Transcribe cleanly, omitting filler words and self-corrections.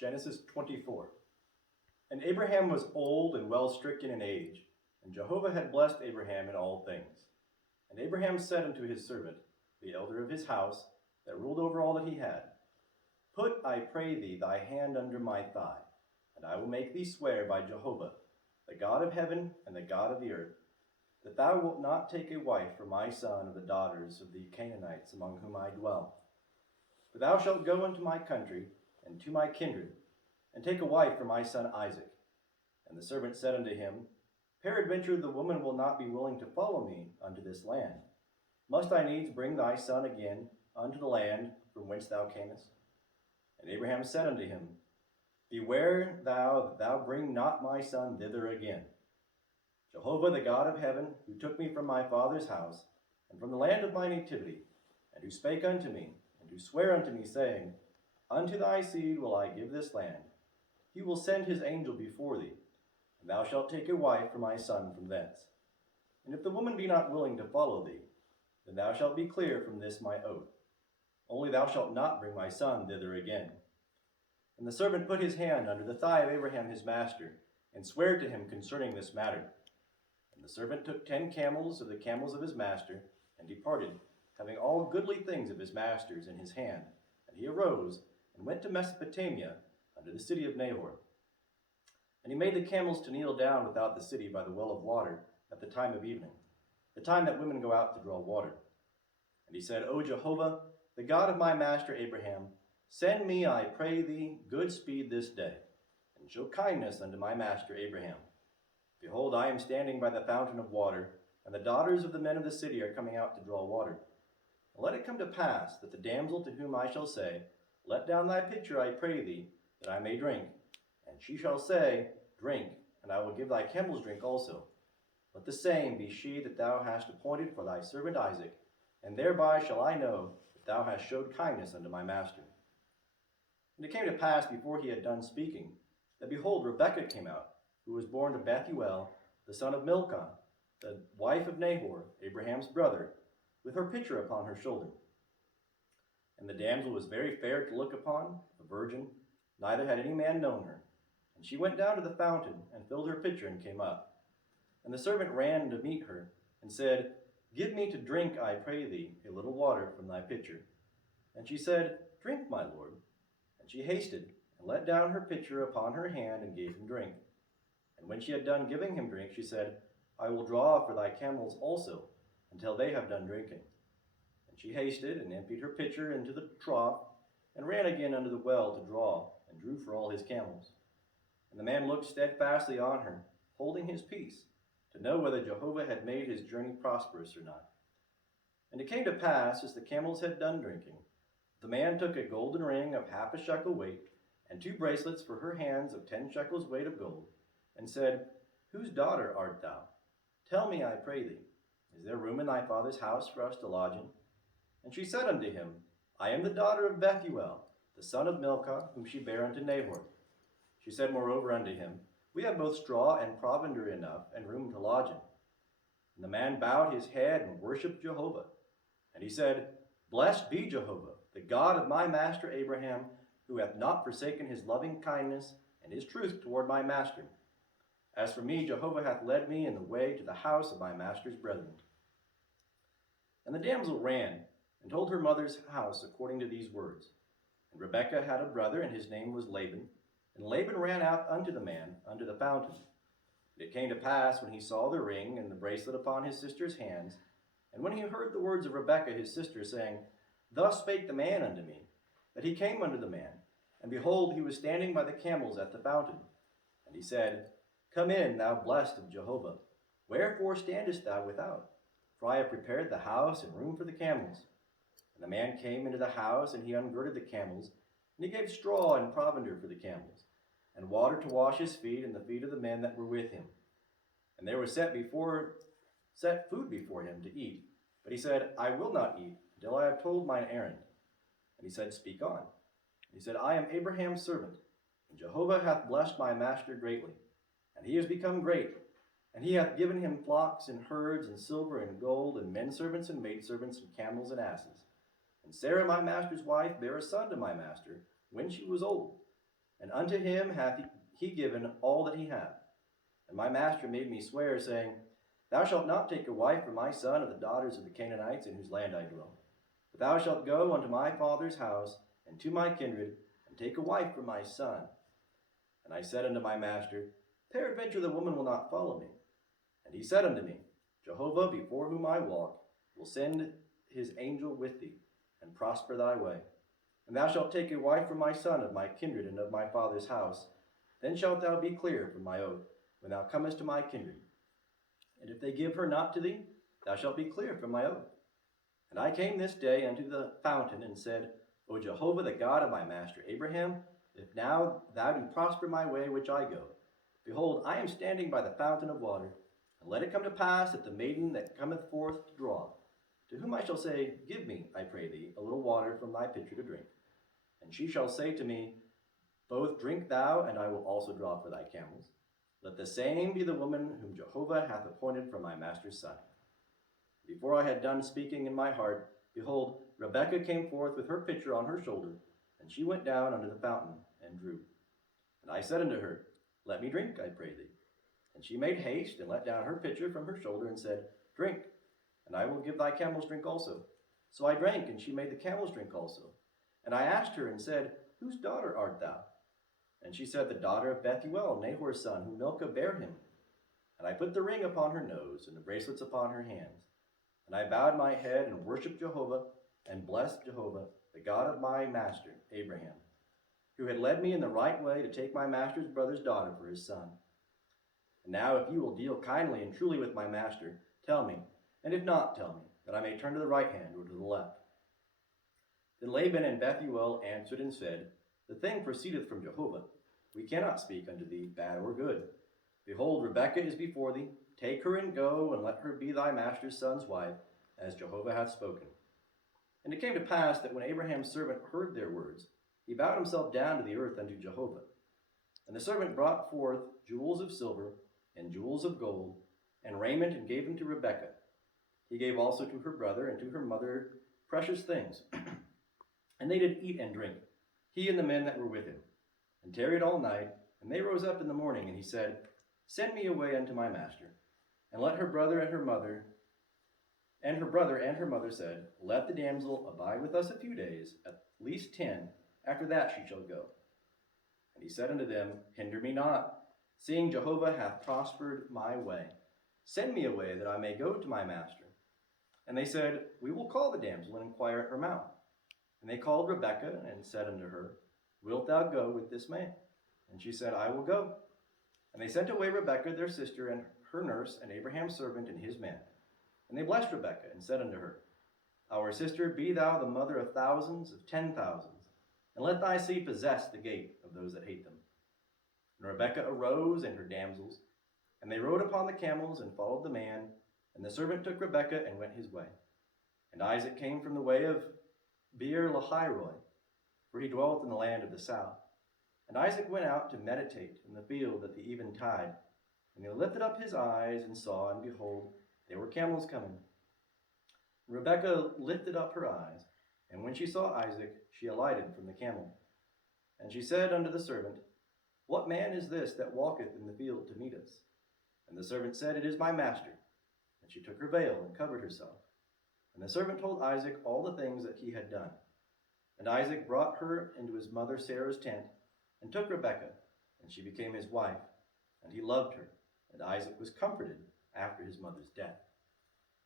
Genesis 24. And Abraham was old and well stricken in age, and Jehovah had blessed Abraham in all things. And Abraham said unto his servant, the elder of his house, that ruled over all that he had, Put, I pray thee, thy hand under my thigh, and I will make thee swear by Jehovah, the God of heaven and the God of the earth, that thou wilt not take a wife for my son of the daughters of the Canaanites among whom I dwell. But thou shalt go into my country and to my kindred, and take a wife for my son Isaac. And the servant said unto him, Peradventure the woman will not be willing to follow me unto this land. Must I needs bring thy son again unto the land from whence thou camest? And Abraham said unto him, Beware thou that thou bring not my son thither again. Jehovah the God of heaven, who took me from my father's house, and from the land of my nativity, and who spake unto me, and who sware unto me, saying, Unto thy seed will I give this land, he will send his angel before thee, and thou shalt take a wife for my son from thence. And if the woman be not willing to follow thee, then thou shalt be clear from this my oath. Only thou shalt not bring my son thither again. And the servant put his hand under the thigh of Abraham his master, and sware to him concerning this matter. And the servant took 10 camels of the camels of his master, and departed, having all goodly things of his master's in his hand. And he arose, and went to Mesopotamia, unto the city of Nahor. And he made the camels to kneel down without the city by the well of water at the time of evening, the time that women go out to draw water. And he said, O Jehovah, the God of my master Abraham, send me, I pray thee, good speed this day, and show kindness unto my master Abraham. Behold, I am standing by the fountain of water, and the daughters of the men of the city are coming out to draw water. And let it come to pass that the damsel to whom I shall say, Let down thy pitcher, I pray thee, that I may drink. And she shall say, Drink, and I will give thy camels drink also. Let the same be she that thou hast appointed for thy servant Isaac, and thereby shall I know that thou hast showed kindness unto my master. And it came to pass before he had done speaking, that behold, Rebekah came out, who was born to Bethuel, the son of Milcah, the wife of Nahor, Abraham's brother, with her pitcher upon her shoulder. And the damsel was very fair to look upon, a virgin, neither had any man known her. And she went down to the fountain, and filled her pitcher, and came up. And the servant ran to meet her, and said, Give me to drink, I pray thee, a little water from thy pitcher. And she said, Drink, my lord. And she hasted, and let down her pitcher upon her hand, and gave him drink. And when she had done giving him drink, she said, I will draw for thy camels also, until they have done drinking. And she hasted, and emptied her pitcher into the trough, and ran again unto the well to draw, and drew for all his camels. And the man looked steadfastly on her, holding his peace, to know whether Jehovah had made his journey prosperous or not. And it came to pass, as the camels had done drinking, the man took a golden ring of 1/2 shekel weight, and 2 bracelets for her hands of 10 shekels weight of gold, and said, Whose daughter art thou? Tell me, I pray thee, is there room in thy father's house for us to lodge in? And she said unto him, I am the daughter of Bethuel, the son of Milcah, whom she bare unto Nahor. She said moreover unto him, We have both straw and provender enough, and room to lodge in. And the man bowed his head and worshipped Jehovah. And he said, Blessed be Jehovah, the God of my master Abraham, who hath not forsaken his loving kindness and his truth toward my master. As for me, Jehovah hath led me in the way to the house of my master's brethren. And the damsel ran, and told her mother's house according to these words. And Rebekah had a brother, and his name was Laban. And Laban ran out unto the man, unto the fountain. And it came to pass, when he saw the ring and the bracelet upon his sister's hands, and when he heard the words of Rebekah his sister, saying, Thus spake the man unto me, that he came unto the man, and behold, he was standing by the camels at the fountain. And he said, Come in, thou blessed of Jehovah. Wherefore standest thou without? For I have prepared the house and room for the camels. And the man came into the house, and he ungirded the camels, and he gave straw and provender for the camels, and water to wash his feet and the feet of the men that were with him. And there was set food before him to eat. But he said, I will not eat until I have told mine errand. And he said, Speak on. And he said, I am Abraham's servant, and Jehovah hath blessed my master greatly, and he is become great. And he hath given him flocks and herds and silver and gold and men servants and maidservants and camels and asses. And Sarah my master's wife bare a son to my master when she was old. and unto him hath he given all that he hath. And my master made me swear, saying, Thou shalt not take a wife for my son of the daughters of the Canaanites in whose land I dwell. But thou shalt go unto my father's house, and to my kindred, and take a wife for my son. And I said unto my master, Peradventure the woman will not follow me. And he said unto me, Jehovah, before whom I walk, will send his angel with thee, and prosper thy way. And thou shalt take a wife for my son of my kindred and of my father's house. Then shalt thou be clear from my oath, when thou comest to my kindred. And if they give her not to thee, thou shalt be clear from my oath. And I came this day unto the fountain, and said, O Jehovah, the God of my master Abraham, if now thou do prosper my way which I go, behold, I am standing by the fountain of water, and let it come to pass that the maiden that cometh forth to draw, to whom I shall say, Give me, I pray thee, a little water from thy pitcher to drink. And she shall say to me, Both drink thou, and I will also draw for thy camels. Let the same be the woman whom Jehovah hath appointed for my master's son. Before I had done speaking in my heart, behold, Rebekah came forth with her pitcher on her shoulder, and she went down unto the fountain and drew. And I said unto her, Let me drink, I pray thee. And she made haste, and let down her pitcher from her shoulder, and said, Drink, and I will give thy camels drink also. So I drank, and she made the camels drink also. And I asked her, and said, Whose daughter art thou? And she said, The daughter of Bethuel, Nahor's son, whom Milcah bare him. And I put the ring upon her nose, and the bracelets upon her hands. And I bowed my head, and worshipped Jehovah, and blessed Jehovah, the God of my master Abraham, who had led me in the right way to take my master's brother's daughter for his son. And now if you will deal kindly and truly with my master, tell me, and if not, tell me, that I may turn to the right hand or to the left. Then Laban and Bethuel answered and said, The thing proceedeth from Jehovah. We cannot speak unto thee bad or good. Behold, Rebekah is before thee. Take her and go, and let her be thy master's son's wife, as Jehovah hath spoken. And it came to pass that when Abraham's servant heard their words, he bowed himself down to the earth unto Jehovah. And the servant brought forth jewels of silver, and jewels of gold, and raiment, and gave them to Rebekah. He gave also to her brother and to her mother precious things. And they did eat and drink, he and the men that were with him, and tarried all night. And they rose up in the morning, and he said, Send me away unto my master. And let her brother and her mother, and her brother and her mother said, Let the damsel abide with us a few days, at least 10. After that she shall go. And he said unto them, Hinder me not, seeing Jehovah hath prospered my way. Send me away, that I may go to my master. And they said, We will call the damsel, and inquire at her mouth. And they called Rebekah, and said unto her, Wilt thou go with this man? And she said, I will go. And they sent away Rebekah their sister, and her nurse, and Abraham's servant, and his men. And they blessed Rebekah, and said unto her, Our sister, be thou the mother of thousands, of 10,000s, and let thy seed possess the gate of those that hate them. And Rebekah arose, and her damsels, and they rode upon the camels, and followed the man. And the servant took Rebekah, and went his way. And Isaac came from the way of Beer-lahai-roi, for he dwelleth in the land of the south. And Isaac went out to meditate in the field at the eventide. And he lifted up his eyes, and saw, and behold, there were camels coming. And Rebekah lifted up her eyes, and when she saw Isaac, she alighted from the camel. And she said unto the servant, What man is this that walketh in the field to meet us? And the servant said, It is my master. And she took her veil, and covered herself. And the servant told Isaac all the things that he had done. And Isaac brought her into his mother Sarah's tent, and took Rebekah, and she became his wife. And he loved her, and Isaac was comforted after his mother's death.